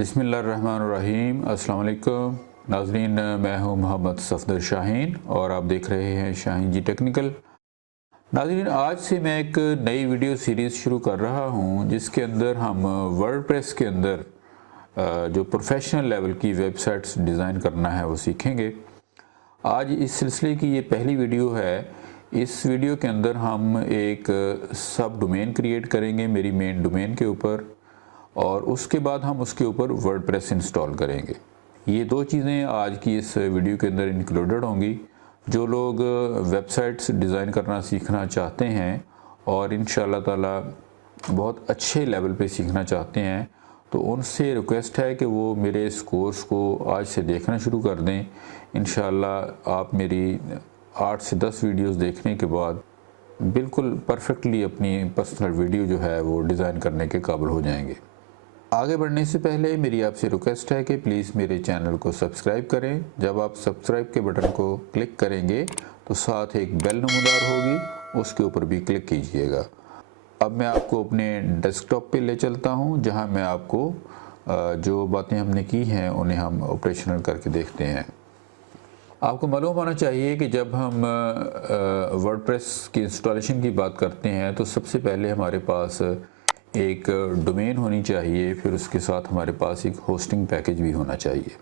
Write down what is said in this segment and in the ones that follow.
बिस्मिल्लाहिर्रहमानिर्रहीम। अस्सलाम वालेकुम नाज़रीन, मैं हूं मोहम्मद सफदर शाहीन और आप देख रहे हैं शाहीन जी टेक्निकल। नाज़रीन, आज से मैं एक नई वीडियो सीरीज़ शुरू कर रहा हूं जिसके अंदर हम वर्डप्रेस के अंदर जो प्रोफेशनल लेवल की वेबसाइट्स डिज़ाइन करना है वो सीखेंगे। आज इस सिलसिले की ये पहली वीडियो है। इस वीडियो के अंदर हम एक सब डोमेन क्रिएट करेंगे मेरी मेन डोमेन के ऊपर, और उसके बाद हम उसके ऊपर वर्डप्रेस इंस्टॉल करेंगे। ये दो चीज़ें आज की इस वीडियो के अंदर इंक्लूडेड होंगी। जो लोग वेबसाइट्स डिज़ाइन करना सीखना चाहते हैं और इंशाअल्लाह ताला बहुत अच्छे लेवल पे सीखना चाहते हैं, तो उनसे रिक्वेस्ट है कि वो मेरे इस कोर्स को आज से देखना शुरू कर दें। इंशाअल्लाह आप मेरी 8 से 10 वीडियोस देखने के बाद बिल्कुल परफेक्टली अपनी पर्सनल वीडियो जो है वो डिज़ाइन करने के काबिल हो जाएंगे। आगे बढ़ने से पहले मेरी आपसे रिक्वेस्ट है कि प्लीज़ मेरे चैनल को सब्सक्राइब करें। जब आप सब्सक्राइब के बटन को क्लिक करेंगे तो साथ एक बेल नमूदार होगी, उसके ऊपर भी क्लिक कीजिएगा। अब मैं आपको अपने डेस्कटॉप पे ले चलता हूं, जहां मैं आपको जो बातें हमने की हैं उन्हें हम ऑपरेशनल करके देखते हैं। आपको मालूम होना चाहिए कि जब हम वर्डप्रेस की इंस्टॉलेशन की बात करते हैं तो सबसे पहले हमारे पास एक डोमेन होनी चाहिए, फिर उसके साथ हमारे पास एक होस्टिंग पैकेज भी होना चाहिए।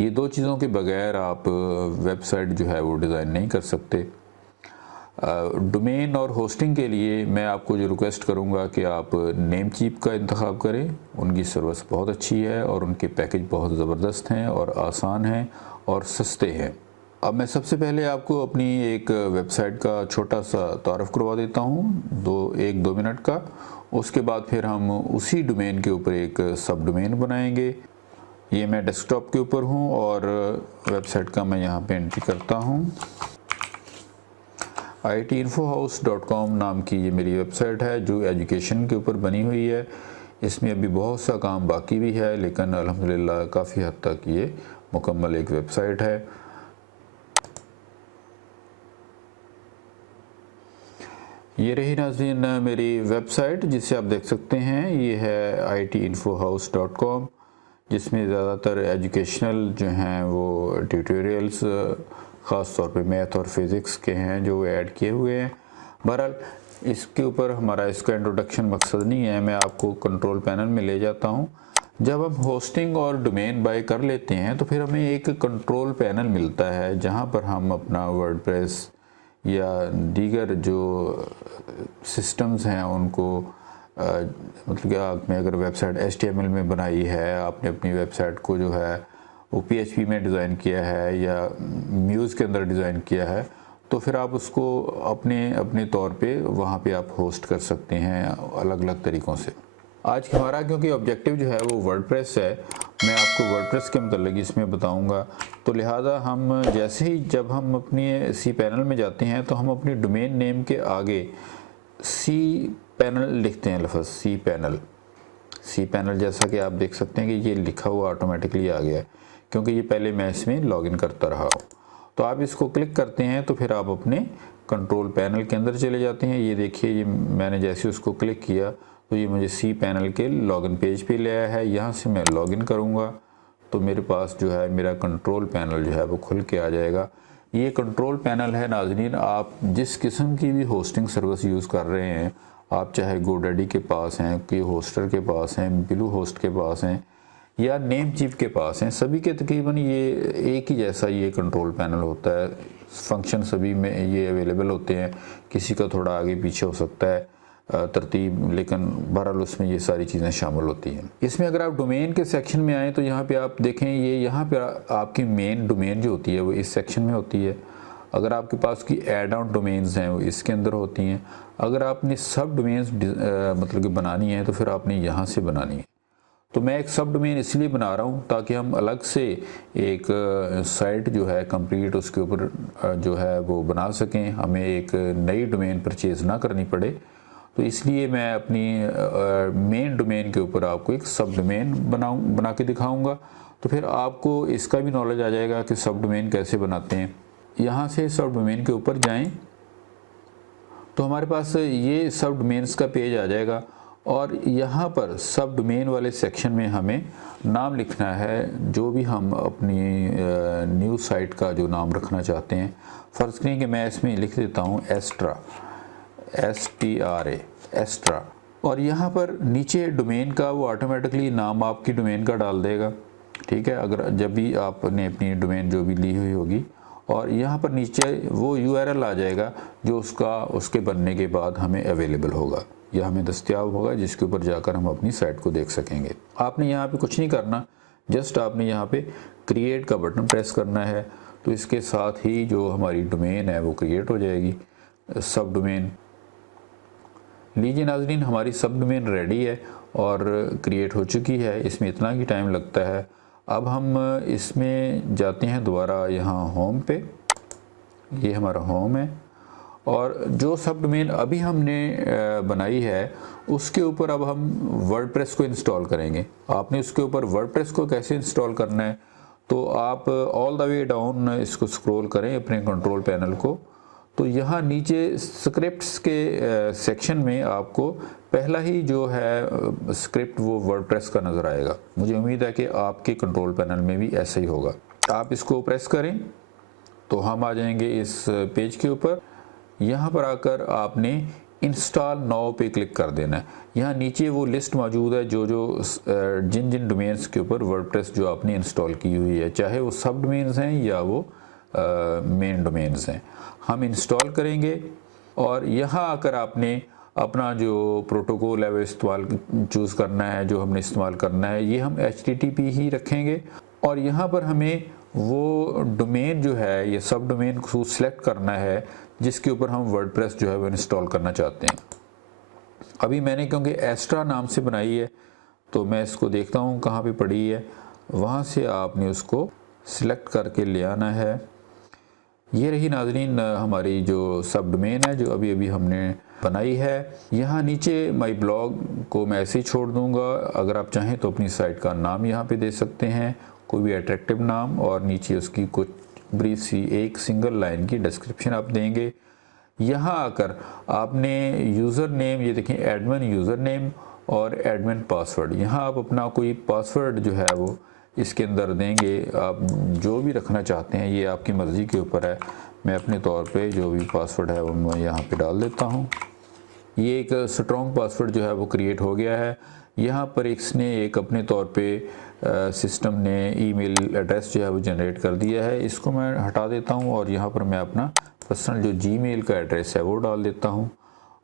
ये दो चीज़ों के बगैर आप वेबसाइट जो है वो डिज़ाइन नहीं कर सकते। डोमेन और होस्टिंग के लिए मैं आपको जो रिक्वेस्ट करूँगा कि आप नेमचीप का इंतखाब करें। उनकी सर्विस बहुत अच्छी है और उनके पैकेज बहुत ज़बरदस्त हैं और आसान हैं और सस्ते हैं। अब मैं सबसे पहले आपको अपनी एक वेबसाइट का छोटा सा तारुफ करवा देता हूँ, एक दो मिनट का। उसके बाद फिर हम उसी डोमेन के ऊपर एक सब डोमेन बनाएंगे। ये मैं डेस्कटॉप के ऊपर हूँ और वेबसाइट का मैं यहाँ पे एंट्री करता हूँ। itinfohouse.com नाम की ये मेरी वेबसाइट है जो एजुकेशन के ऊपर बनी हुई है। इसमें अभी बहुत सा काम बाकी भी है, लेकिन अल्हम्दुलिल्लाह काफ़ी हद तक ये मुकम्मल एक वेबसाइट है। ये रही नाज़रीन मेरी वेबसाइट जिसे आप देख सकते हैं। ये है itinfohouse.com, जिसमें ज़्यादातर एजुकेशनल जो हैं वो ट्यूटोरियल्स ख़ास तौर पे मैथ और फिज़िक्स के हैं जो ऐड किए हुए हैं। बहरहाल इसके ऊपर हमारा इसका इंट्रोडक्शन मकसद नहीं है। मैं आपको कंट्रोल पैनल में ले जाता हूँ। जब हम होस्टिंग और डोमेन बाय कर लेते हैं तो फिर हमें एक कंट्रोल पैनल मिलता है जहाँ पर हम अपना वर्डप्रेस या दीगर जो सिस्टम्स हैं उनको मतलब कि आपने अगर वेबसाइट HTML में बनाई है, आपने अपनी वेबसाइट को जो है वो PHP में डिज़ाइन किया है या म्यूज़ के अंदर डिज़ाइन किया है, तो फिर आप उसको अपने अपने तौर पे वहाँ पे आप होस्ट कर सकते हैं अलग अलग तरीक़ों से। आज हमारा क्योंकि ऑब्जेक्टिव जो है वो वर्डप्रेस है, मैं आपको वर्डप्रेस के मतलब इसमें बताऊंगा, तो लिहाजा हम जैसे ही जब हम अपनी सी पैनल में जाते हैं तो हम अपनी डोमेन नेम के आगे सी पैनल लिखते हैं, लफ्ज़ सी पैनल जैसा कि आप देख सकते हैं कि ये लिखा हुआ ऑटोमेटिकली आ गया है क्योंकि ये पहले मैं इसमें लॉगिन करता रहा हूँ। तो आप इसको क्लिक करते हैं तो फिर आप अपने कंट्रोल पैनल के अंदर चले जाते हैं। ये देखिए, ये मैंने जैसे उसको क्लिक किया तो ये मुझे सी पैनल के लॉगिन पेज पे ले आया है। यहाँ से मैं लॉगिन करूँगा तो मेरे पास जो है मेरा कंट्रोल पैनल जो है वो खुल के आ जाएगा। ये कंट्रोल पैनल है नाज़रीन, आप जिस किस्म की भी होस्टिंग सर्विस यूज़ कर रहे हैं, आप चाहे गोडैडी के पास हैं, कि होस्टर के पास हैं, ब्लू होस्ट के पास हैं या नेमचीप के पास हैं, सभी के तकरीबन ये एक ही जैसा ये कंट्रोल पैनल होता है। फंक्शन सभी में ये अवेलेबल होते हैं, किसी का थोड़ा आगे पीछे हो सकता है तरतीब, लेकिन बहरहाल उसमें ये सारी चीज़ें शामिल होती हैं। इसमें अगर आप डोमेन के सेक्शन में आएँ तो यहाँ पे आप देखें, ये यहाँ पे आपकी मेन डोमेन जो होती है वो इस सेक्शन में होती है। अगर आपके पास की एड ऑन डोमेन्स हैं वो इसके अंदर होती हैं। अगर आपने सब डोमेन्स मतलब कि बनानी है तो फिर आपने यहाँ से बनानी है। तो मैं एक सब डोमेन इसलिए बना रहा हूँ ताकि हम अलग से एक साइट जो है कंप्लीट उसके ऊपर जो है वो बना सकें, हमें एक नई डोमेन परचेज़ ना करनी पड़े। तो इसलिए मैं अपनी मेन डोमेन के ऊपर आपको एक सब डोमेन बना के दिखाऊंगा। तो फिर आपको इसका भी नॉलेज आ जाएगा कि सब डोमेन कैसे बनाते हैं। यहाँ से सब डोमेन के ऊपर जाएं तो हमारे पास ये सब डोमेन्स का पेज आ जाएगा और यहाँ पर सब डोमेन वाले सेक्शन में हमें नाम लिखना है जो भी हम अपनी न्यू साइट का जो नाम रखना चाहते हैं। फ़र्ज़ करें कि मैं इसमें लिख देता हूँ एस्ट्रा, STRA, एस्ट्रा। और यहाँ पर नीचे डोमेन का वो ऑटोमेटिकली नाम आपकी डोमेन का डाल देगा, ठीक है, अगर जब भी आपने अपनी डोमेन जो भी ली हुई होगी। और यहाँ पर नीचे वो URL आ जाएगा जो उसके बनने के बाद हमें अवेलेबल होगा या हमें दस्तयाब होगा, जिसके ऊपर जाकर हम अपनी साइट को देख सकेंगे। आपने यहाँ पे कुछ नहीं करना, जस्ट आपने यहाँ पे क्रिएट का बटन प्रेस करना है, तो इसके साथ ही जो हमारी डोमेन है वो क्रिएट हो जाएगी, सब डोमेन। लीजिए नाज़रीन, हमारी सब डोमेन रेडी है और क्रिएट हो चुकी है। इसमें इतना ही टाइम लगता है। अब हम इसमें जाते हैं दोबारा यहाँ होम पे, ये हमारा होम है और जो सब डोमेन अभी हमने बनाई है उसके ऊपर अब हम वर्डप्रेस को इंस्टॉल करेंगे। आपने उसके ऊपर वर्डप्रेस को कैसे इंस्टॉल करना है, तो आप ऑल द वे डाउन इसको स्क्रॉल करें अपने कंट्रोल पैनल को, तो यहाँ नीचे स्क्रिप्ट्स के सेक्शन में आपको पहला ही जो है स्क्रिप्ट वो वर्डप्रेस का नज़र आएगा। मुझे उम्मीद है कि आपके कंट्रोल पैनल में भी ऐसा ही होगा। आप इसको प्रेस करें तो हम आ जाएंगे इस पेज के ऊपर। यहाँ पर आकर आपने इंस्टॉल नाउ पे क्लिक कर देना है। यहाँ नीचे वो लिस्ट मौजूद है जो जिन जिन डोमेन्स के ऊपर वर्डप्रेस जो आपने इंस्टॉल की हुई है, चाहे वो सब डोमेन्स हैं या वो मेन डोमेन्स हैं। हम इंस्टॉल करेंगे और यहाँ आकर आपने अपना जो प्रोटोकॉल है वो इस्तेमाल चूज़ करना है, जो हमने इस्तेमाल करना है। ये हम HTTP ही रखेंगे और यहाँ पर हमें वो डोमेन जो है, ये सब डोमेन को सिलेक्ट करना है जिसके ऊपर हम वर्डप्रेस जो है वो इंस्टॉल करना चाहते हैं। अभी मैंने क्योंकि एस्ट्रा नाम से बनाई है तो मैं इसको देखता हूँ कहाँ पे पड़ी है, वहाँ से आपने उसको सिलेक्ट करके ले आना है। ये रही नाज़रीन हमारी जो सब डोमेन है जो अभी अभी हमने बनाई है। यहाँ नीचे माई ब्लॉग को मैं ऐसे ही छोड़ दूँगा। अगर आप चाहें तो अपनी साइट का नाम यहाँ पे दे सकते हैं, कोई भी अट्रैक्टिव नाम, और नीचे उसकी कुछ ब्रीफ सी एक सिंगल लाइन की डिस्क्रिप्शन आप देंगे। यहाँ आकर आपने यूज़र नेम, ये देखें एडमिन यूज़र नेम और एडमिन पासवर्ड, यहाँ आप अपना कोई पासवर्ड जो है वो इसके अंदर देंगे। आप जो भी रखना चाहते हैं ये आपकी मर्ज़ी के ऊपर है। मैं अपने तौर पे जो भी पासवर्ड है वो मैं यहाँ पे डाल देता हूँ। ये एक स्ट्रॉन्ग पासवर्ड जो है वो क्रिएट हो गया है। यहाँ पर इसने एक अपने तौर पे सिस्टम ने ईमेल एड्रेस जो है वो जनरेट कर दिया है। इसको मैं हटा देता हूँ और यहाँ पर मैं अपना पर्सनल जो जीमेल का एड्रेस है वो डाल देता हूँ।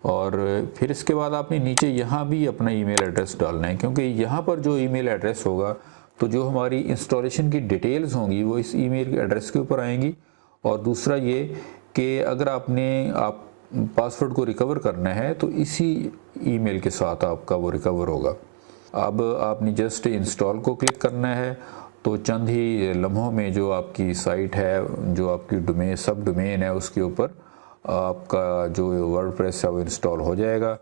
और फिर इसके बाद आपने नीचे यहाँ भी अपना ईमेल एड्रेस डालना है, क्योंकि यहाँ पर जो ईमेल एड्रेस होगा तो जो हमारी इंस्टॉलेशन की डिटेल्स होंगी वो इस ईमेल एड्रेस के ऊपर आएंगी। और दूसरा ये कि अगर आप पासवर्ड को रिकवर करना है तो इसी ईमेल के साथ आपका वो रिकवर होगा। अब आपने जस्ट इंस्टॉल को क्लिक करना है तो चंद ही लम्हों में जो आपकी साइट है, जो आपकी सब डोमेन है, उसके ऊपर आपका जो वर्डप्रेस है वो इंस्टॉल हो जाएगा।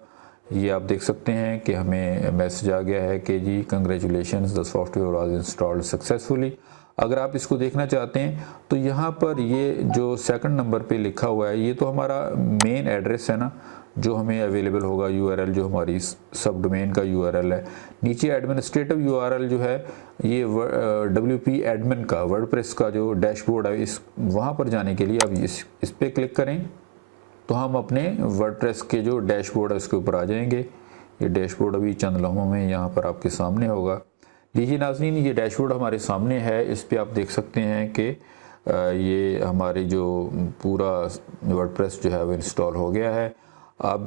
ये आप देख सकते हैं कि हमें मैसेज आ गया है कि जी congratulations the software was installed successfully. अगर आप इसको देखना चाहते हैं तो यहाँ पर ये जो सेकंड नंबर पे लिखा हुआ है ये तो हमारा मेन एड्रेस है ना, जो हमें अवेलेबल होगा URL, जो हमारी सब डोमेन का URL है। नीचे एडमिनिस्ट्रेटिव URL जो है ये WP एडमिन का वर्डप्रेस का जो डैशबोर्ड है, इस वहाँ पर जाने के लिए अब इस पर क्लिक करें तो हम अपने वर्डप्रेस के जो डैशबोर्ड है उसके ऊपर आ जाएंगे। ये डैशबोर्ड अभी चंद लम्हों में यहाँ पर आपके सामने होगा। लीजिए नाज़रीन, ये डैशबोर्ड हमारे सामने है। इस पे आप देख सकते हैं कि ये हमारी जो पूरा वर्डप्रेस जो है वो इंस्टॉल हो गया है। अब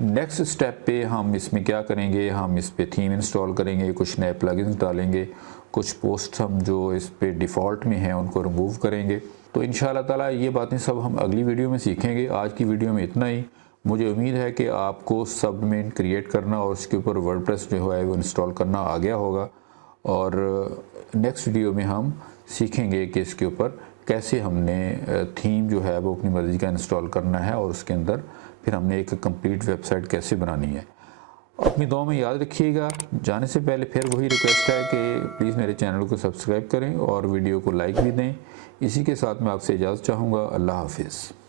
नेक्स्ट स्टेप पे हम इसमें क्या करेंगे, हम इस पे थीम इंस्टॉल करेंगे, कुछ नए प्लगइन्स डालेंगे, कुछ पोस्ट हम जो इस पे डिफ़ॉल्ट में हैं उनको रिमूव करेंगे। तो इंशाअल्लाह ताला ये बातें सब हम अगली वीडियो में सीखेंगे। आज की वीडियो में इतना ही। मुझे उम्मीद है कि आपको सब डोमेन क्रिएट करना और उसके ऊपर वर्डप्रेस जो है वो इंस्टॉल करना आ गया होगा। और नेक्स्ट वीडियो में हम सीखेंगे कि इसके ऊपर कैसे हमने थीम जो है वो अपनी मर्ज़ी का इंस्टॉल करना है और उसके अंदर फिर हमने एक कंप्लीट वेबसाइट कैसे बनानी है। अपनी दुआ में याद रखिएगा। जाने से पहले फिर वही रिक्वेस्ट है कि प्लीज़ मेरे चैनल को सब्सक्राइब करें और वीडियो को लाइक भी दें। इसी के साथ मैं आपसे इजाज़त चाहूँगा। अल्लाह हाफिज़।